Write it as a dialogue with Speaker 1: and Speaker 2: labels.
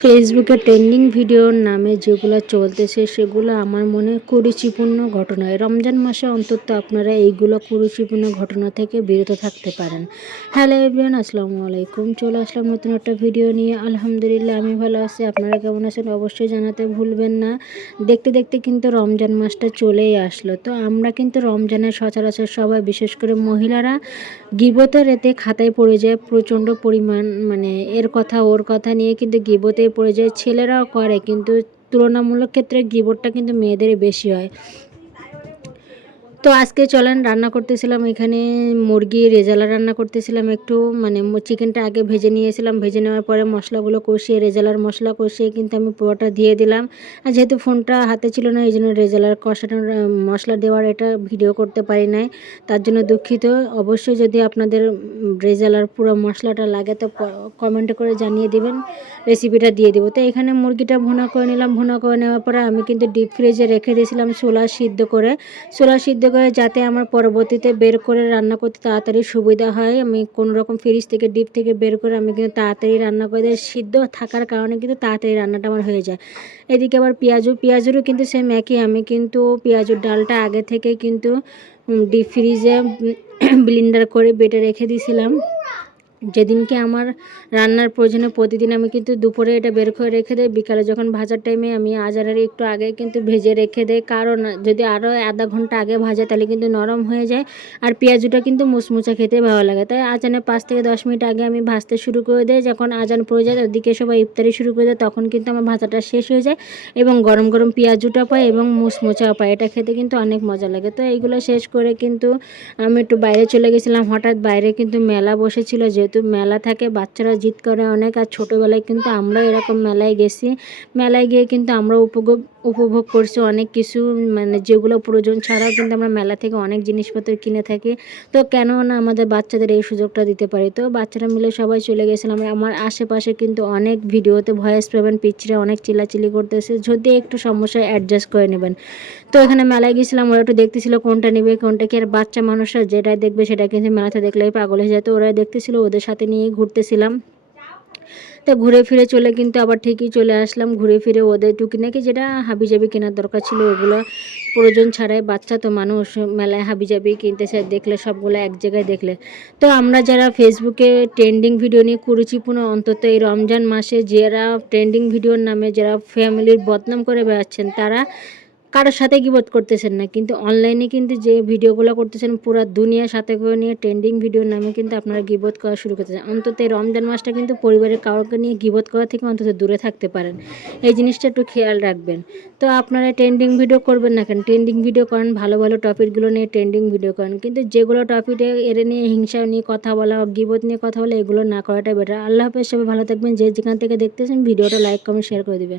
Speaker 1: ফেসবুকে ট্রেন্ডিং ভিডিওর নামে যেগুলো চলতেছে সেগুলো আমার মনে কুরুচিপূর্ণ ঘটনা। রমজান মাসে অন্তত আপনারা এইগুলো কুরুচিপূর্ণ ঘটনা থেকে বিরত থাকতে পারেন। হ্যালো এভরিওয়ান, আসসালামু আলাইকুম। চলে আসলাম নতুন একটা ভিডিও নিয়ে। আলহামদুলিল্লাহ, আমি ভালো আছি। আপনারা কেমন আছেন অবশ্যই জানাতে ভুলবেন না। দেখতে দেখতে কিন্তু রমজান মাসটা চলেই আসলো। তো আমরা কিন্তু রমজানের সচরাচর সবাই, বিশেষ করে মহিলারা, গিবতের এতে খাতায় পড়ে যায় প্রচণ্ড পরিমাণ। মানে এর কথা, ওর কথা নিয়ে কিন্তু গিবতে পড়ে যায় ছেলেরাও করে। কিন্তু তুলনামূলক ক্ষেত্রে গিবটটা কিন্তু মেয়েদেরই বেশি হয়। তো আজকে চলেন, রান্না করতেছিলাম এখানে, মুরগি, রেজালা রান্না করতেছিলাম একটু মানে চিকেনটা আগে ভেজে নিয়েছিলাম, ভেজে নেওয়ার পরে মশলাগুলো কষিয়ে, রেজালার মশলা কষিয়ে কিন্তু আমি পুরোটা দিয়ে দিলাম। আর যেহেতু ফোনটা হাতে ছিল না, এই জন্য রেজালার কষানোর মশলা দেওয়ার এটা ভিডিও করতে পারি নাই। তার জন্য দুঃখিত। অবশ্যই যদি আপনাদের রেজালার পুরো মশলাটা লাগে তো কমেন্ট করে জানিয়ে দিবেন রেসিপিটা দিয়ে দেবো। তো এখানে মুরগিটা ভুনা করে নিলাম, ভুনা করে নেওয়ার পরে আমি কিন্তু ডিপ ফ্রিজে রেখে দিয়েছিলাম ছোলা সিদ্ধ করে। ছোলা সিদ্ধ করে যাতে আমার পরবর্তীতে বের করে রান্না করতে তাড়াতাড়ি সুবিধা হয়। আমি কোনো রকম ফ্রিজ থেকে ডিপ থেকে বের করে আমি কিন্তু তাড়াতাড়ি রান্না করে দেয় সিদ্ধ থাকার কারণে কিন্তু তাড়াতাড়ি রান্নাটা আমার হয়ে যায়। এদিকে আবার পেঁয়াজু, পেঁয়াজেরও কিন্তু সেম একই। আমি কিন্তু পেঁয়াজুর ডালটা আগে থেকে কিন্তু ডিপ ফ্রিজে ব্লিন্ডার করে বেটে রেখে দিয়েছিলাম যেদিনকে আমার রান্নার প্রয়োজনে প্রতিদিন আমি কিন্তু দুপুরে এটা বের করে রেখে দেয় বিকালে যখন ভাজার টাইমে আমি আজারের একটু আগে কিন্তু ভেজে রেখে দেয় কারণ যদি আরও আধা ঘণ্টা আগে ভাজে তাহলে কিন্তু নরম হয়ে যায় আর পেঁয়াজুটা কিন্তু মুচমুচা খেতে ভালো লাগে। তাই আজানের পাঁচ থেকে দশ মিনিট আগে আমি ভাজতে শুরু করে দেয় যখন আজান পড়ে যায়, ওদিকে সবাই ইফতারি শুরু করে দেয়, তখন কিন্তু আমার ভাজাটা শেষ হয়ে যায় এবং গরম গরম পেঁয়াজুটা পাই এবং মুচমুচাও পাই এটা খেতে কিন্তু অনেক মজা লাগে। তো এইগুলো শেষ করে কিন্তু আমি একটু বাইরে চলে গেছিলাম। হঠাৎ বাইরে কিন্তু মেলা বসেছিল, যেহেতু যেহেতু মেলা থাকে, বাচ্চারা জিত করে অনেক। আর ছোটোবেলায় কিন্তু আমরাও এরকম মেলায় গেছি। মেলায় গিয়ে কিন্তু আমরা উপভোগ উপভোগ করছি অনেক কিছু মানে যেগুলো প্রয়োজন ছাড়াও কিন্তু আমরা মেলা থেকে অনেক জিনিসপত্র কিনে থাকি। তো কেন না আমাদের বাচ্চাদের এই সুযোগটা দিতে পারি। তো বাচ্চারা মিলে সবাই চলে গেছিলাম। আমার আশেপাশে কিন্তু অনেক ভিডিওতে ভয়েস পাবেন পিচড়ে অনেক চিল্লাচিল্লি করতেছে। যদি একটু সমস্যায় অ্যাডজাস্ট করে নেবেন। তো এখানে মেলায় গেছিলাম, ওরা একটু দেখতেছিল কোনটা নেবে, কোনটা কি। আর বাচ্চা মানুষরা যেটা দেখবে সেটা কিন্তু মেলাতে দেখলেই পাগল হয়ে যেত ওরা দেখতেছিল, ওদের সাথে নিয়ে ঘুরতেছিলাম। তো ঘুরে ফিরে চলে কিন্তু আবার ঠিকই চলে আসলাম, ঘুরে ফিরে ওদের টুকি নাকি যেটা হাবিজাবি কেনার দরকার ছিল ওগুলো প্রয়োজন ছাড়াই বাচ্চা তো মানুষ মেলায় হাবিজাবি কিনতেছে, দেখলে সবগুলো এক জায়গায় দেখলে। তো আমরা যারা ফেসবুকে ট্রেন্ডিং ভিডিও নিয়ে কুরুচিপূর্ণ অন্তত এই রমজান মাসে, যারা ট্রেন্ডিং ভিডিওর নামে যারা ফ্যামিলির বদনাম করে বেড়াচ্ছেন, তারা কারোর সাথে গিবোধ করতেছেন না? কিন্তু অনলাইনে কিন্তু যে ভিডিওগুলো করতেছেন, পুরো দুনিয়ার সাথে করে নিয়ে ট্রেন্ডিং ভিডিওর নামে কিন্তু আপনারা গিবোধ করা শুরু করতেছেন অন্তত এই রমজান মাসটা কিন্তু পরিবারের কাউকে নিয়ে গিবোধ করা থেকে অন্তত দূরে থাকতে পারেন। এই জিনিসটা একটু খেয়াল রাখবেন। তো আপনারা ট্রেন্ডিং ভিডিও করবেন না কেন? ট্রেন্ডিং ভিডিও করেন, ভালো ভালো টপিকগুলো নিয়ে ট্রেন্ডিং ভিডিও করেন। কিন্তু যেগুলো টপিকে এড়ে নিয়ে হিংসা নিয়ে কথা বলা গিবোধ নিয়ে কথা বলা, এগুলো না করাটাই বেটার আল্লাহ হাফেজ সবাই ভালো থাকবেন। যে যেখান থেকে দেখতেছেন, ভিডিওটা লাইক কমেন্ট শেয়ার করে দেবেন।